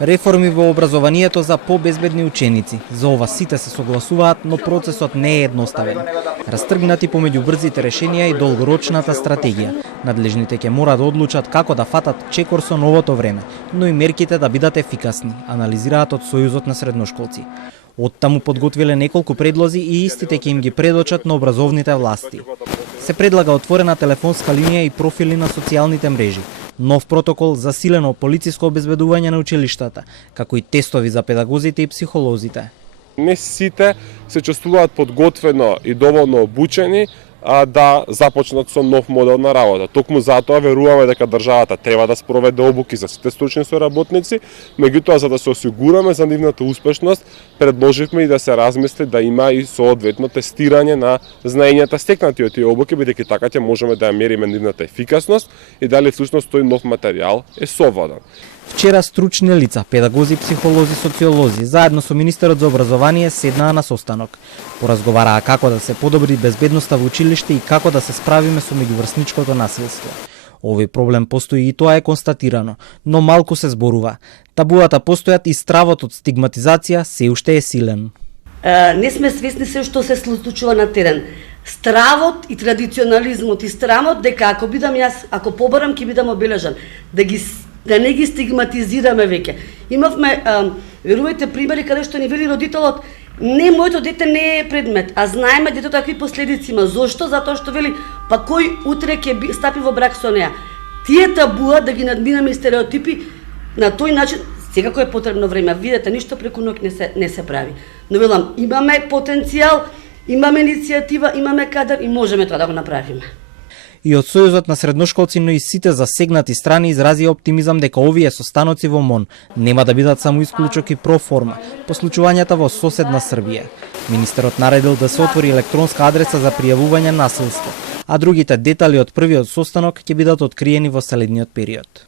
Реформи во образованието за побезбедни ученици. За ова сите се согласуваат, но процесот не е едноставен. Растргнати помеѓу брзите решенија и долгорочната стратегија. Надлежните ќе мора да одлучат како да фатат чекор со новото време, но и мерките да бидат ефикасни, анализираат од Сојузот на средношколци. Оттаму подготвиле неколку предлози и истите ќе им ги предочат на образовните власти. Се предлага отворена телефонска линија и профили на социјалните мрежи, нов протокол за силено полициско обезбедување на училиштата, како и тестови за педагозите и психолозите. Не сите се чувствуваат подготвено и доволно обучени да започнат со нов модел на работа. Токму затоа веруваме дека државата треба да спроведе обуки за сите стручни соработници, меѓутоа за да се осигураме за нивната успешност, предложивме и да се размисли да има и соодветно тестирање на знаењата стекнати од тие обуки, бидејќи така ќе можеме да ја мериме нивната ефикасност и дали всушност тој нов материјал е совладан. Вчера стручни лица, педагози, психолози, социолози, заедно со министерот за образование седнаа на состанок. Поразговараа како да се подобри безбедноста во училиште и како да се справиме со меѓуврсничкото насилство. Овој проблем постои и тоа е констатирано, но малку се зборува. Табуата постојат и стравот од стигматизација се уште е силен. Не сме свесни се што се случува на терен. Стравот и традиционализмот и страмот дека ако бидам јас, ако побарам ќе бидам обележан, да не ги стигматизираме веќе. Имавме, верувајте, примери каде што ни вели родителот, не, моето дете не е предмет, а знаеме детето какви последици има. Зошто? Затоа што вели, па кој утре ќе стапи во брак со неа. Тие табуа да ги надминаме и стереотипи на тој начин, секако е потребно време. Видете, ништо преку ноќ не се прави. Но велам, имаме потенцијал, имаме иницијатива, имаме кадар и можеме тоа да го направиме. И од Сојузот на средношколци, но и сите засегнати страни изразија оптимизам дека овие состаноци во МОН нема да бидат само исклучок и проформа по случувањата во соседна Србија. Министерот наредил да се отвори електронска адреса за пријавување насилство, а другите детали од првиот состанок ќе бидат откриени во следниот период.